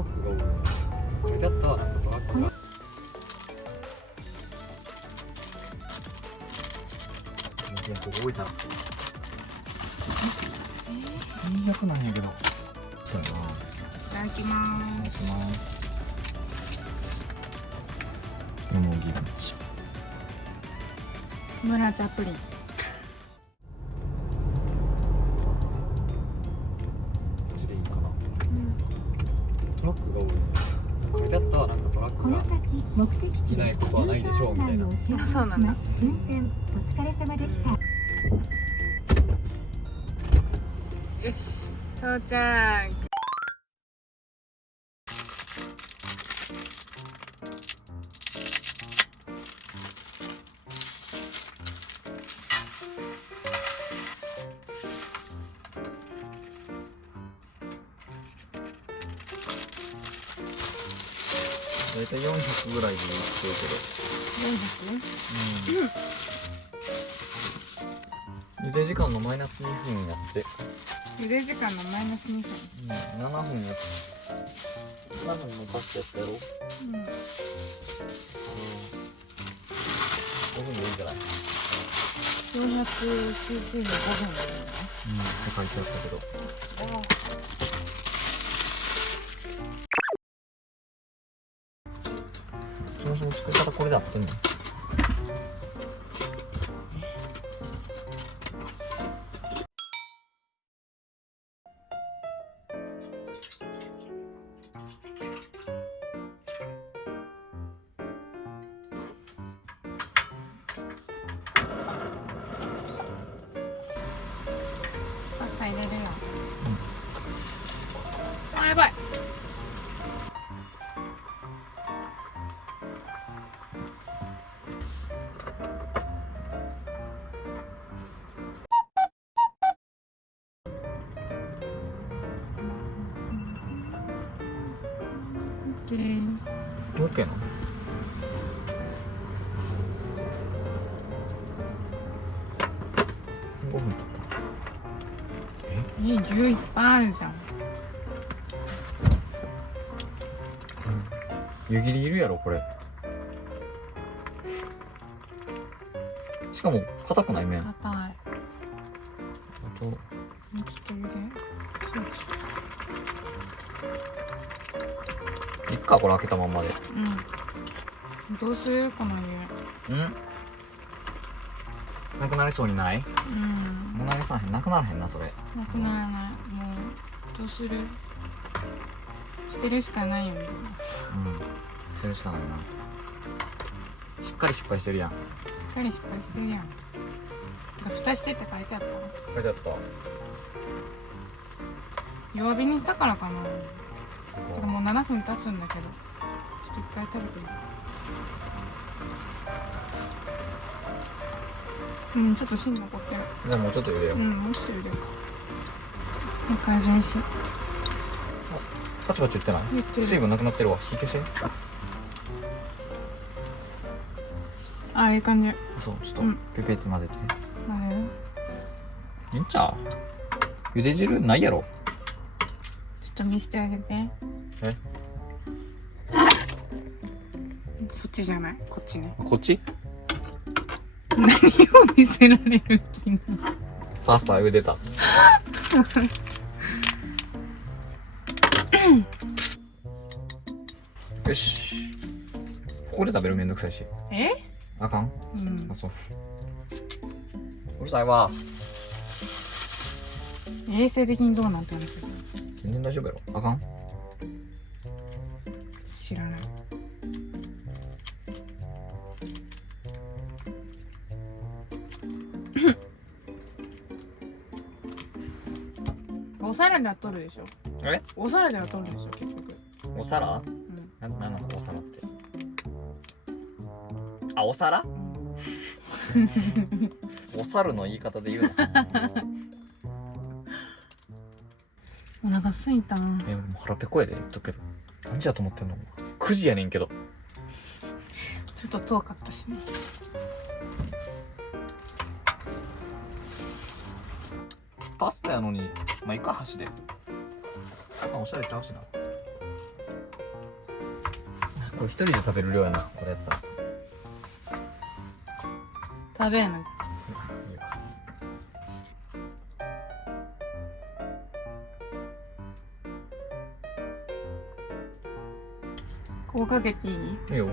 ラックが多い。書いてあったわ、なんかトラックが。ここ置いたら最悪なんやけど。そうやな。いただきまいただす。きます。よもぎ餅。村茶プリン。こっちでいいかな。トラックが多い。書いてあったわ、なんかトラックがいないことはないでしょうみたいな。そうなんだ。運転お疲れ様でした。よし、到着。だいたい400ぐらいでいいって言うけど。茹で時間のマイナス2分やって。茹で時間のマイナス2分。7分やって。7分のバスやったやろ。5分でいいんじゃない。 400cc の5分だよね。って書いてあったけど。そもそも作り方これで合ってんの？パスタ入れるよ。あ、やばい。オッケー。オッケーなの？5分経った。牛いっぱいあるじゃん。湯切りいるやろこれ。しかも硬くない麺。硬い。あとちょっと茹で。そうです。いっか、これ開けたまんまで。どうするこの湯。なくなりそうにない？なくなりそうなくならへんなそれ。なくならない。もうどうする？捨てるしかないよね。それしかないな。しっかり失敗してるやん。しっかり失敗してるやん。蓋してって書いてあった。書いてあった。弱火にしたからかな。てかもう7分経つんだけど、ちょっと一回食べてみる。ちょっと芯残ってる。じゃあもうちょっと入れよう。もうちょっと入れようか。もう一回味見しよう。パチパチ言ってない？言ってる。水分なくなってるわ。火消して。あ、いい感じ。そう、ちょっとペペって混ぜて。混ぜる？いいんちゃう？茹で汁ないやろ。ちょっと見せてあげて。え？そっちじゃない、こっちね。こっち？何を見せられる気な。パスタ茹でたっつって。よし。ここで食べるめんどくさいし。あかん？あ、そう。うるさいわ。衛生的にどうなんて話？全然大丈夫やろ。あかん？知らない。お皿では取るでしょ。え？お皿では取るでしょ結局。お皿？なんなんお皿って。あ、お皿？お猿の言い方で言うな。お腹すいた。もう腹ペコやで言っとくけど。何時やと思ってんの？9時やねんけど。ちょっと遠かったしね。パスタやのに、まあ、いいか箸で。まあ、おしゃれちゃうしな。これ一人で食べる量やな、これやったら。食べんのじいいよ。ゃここかけていい？いいよ。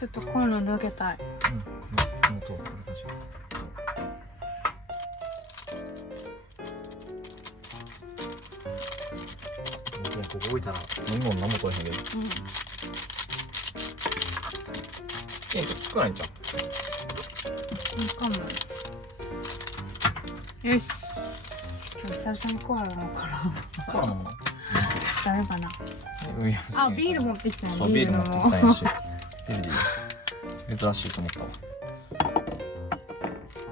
ちょっとコンロ抜けたい。うん。もっと、こんな感じ。ここ置いたら飲み物何も取れへんけど。つかないんじゃん。かも。よし。今日久々にコーラ飲もうかな。コーラ飲むの？ダメかな。いやあ、ビール持ってきたよ。そう、ビール持ってきたんやし。ビールでいいよ。珍しいと思ったわ。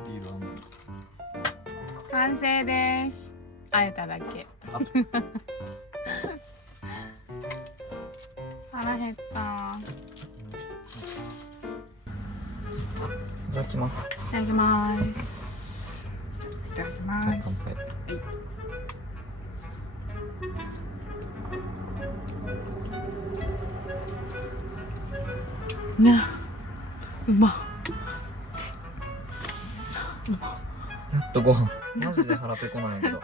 ビールはもう。完成です。あえただけ。腹減った。いただきます。いただきます。いただきます。乾杯。ね、うま。やっとご飯。マジで腹ペコなんやけど。い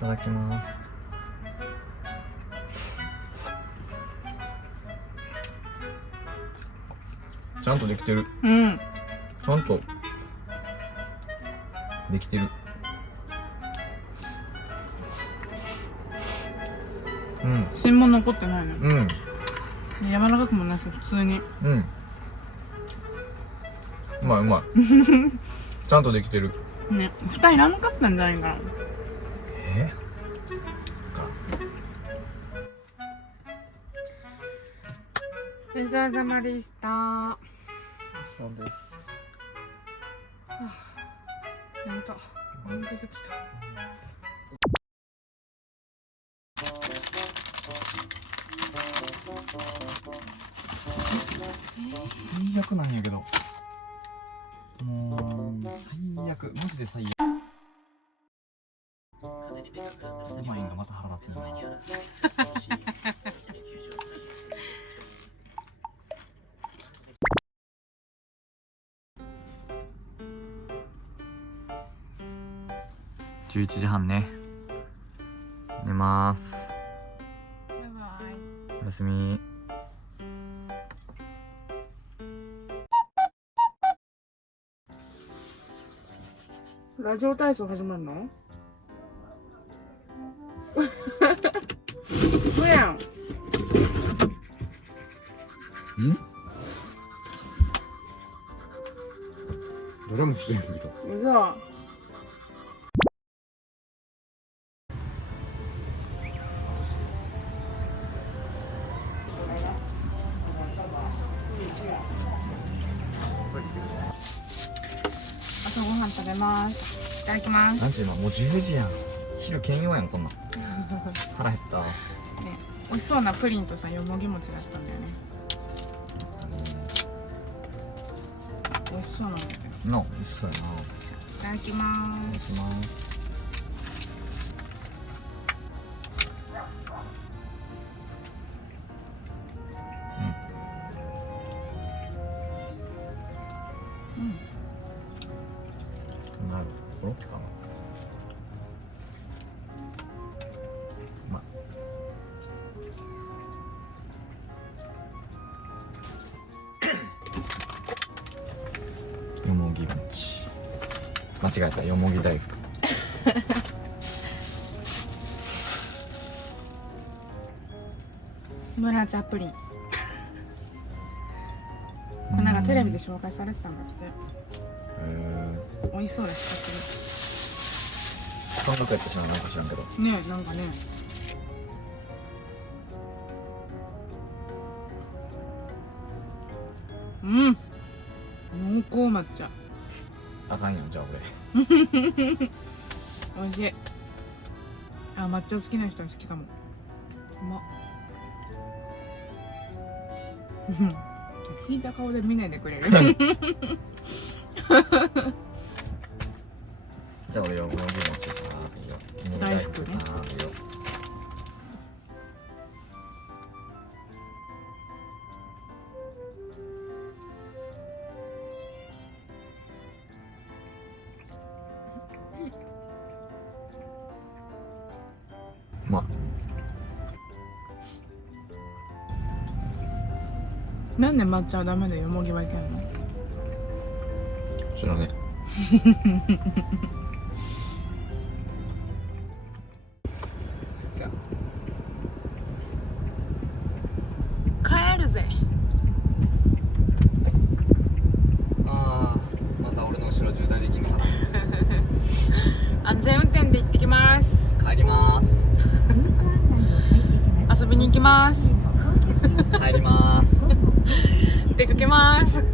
ただきます。ちゃんとできてる。うん。ちゃんとできてる。うん。芯も残ってないの。うん。柔らかくもないし、普通に。うん。うまい。ちゃんとできてる。ね、蓋いらなかったんじゃないかな。ごちそうさまでした。そうです。やめた。眠気がきた。最悪なんやけど。最悪。マジで最悪。うまいんがまた腹立つんだな。11時半ね。寝ます。バイバイ。おやすみ。ラジオ体操始まるの？嘘やん。どれもしてんけど。嘘。朝ごはん食べます。いただきます。何時今もう10時やん。昼兼用やんこんなん。腹減ったわ。ね、美味しそうなプリンとさ、よもぎ餅だったんだよね。美味しそうなんだけど。の美味しそうやな。いただきまいただきす。ます。なるコロッケかな。うまい。よもぎ餅。間違えた。よもぎ大福。村茶プリン。これなんかテレビで紹介されてたんだって。美味しそうです韓国やったしな、なんか知らんけど。ね。なんかね。うん。濃厚抹茶。あかんやんじゃあ美味しい。あ、抹茶好きな人は好きかも。うまっ。引いた顔で見ないでくれるじゃあ俺は泳ぎ餅食べよう。大福ね食べよう。まあなんで抹茶はダメでよもぎはいけんの？知らね帰るぜ。ああまた俺の後ろ渋滞できるのかな。安全運転で行ってきます。帰ります遊びに行きます。帰ります出かけます。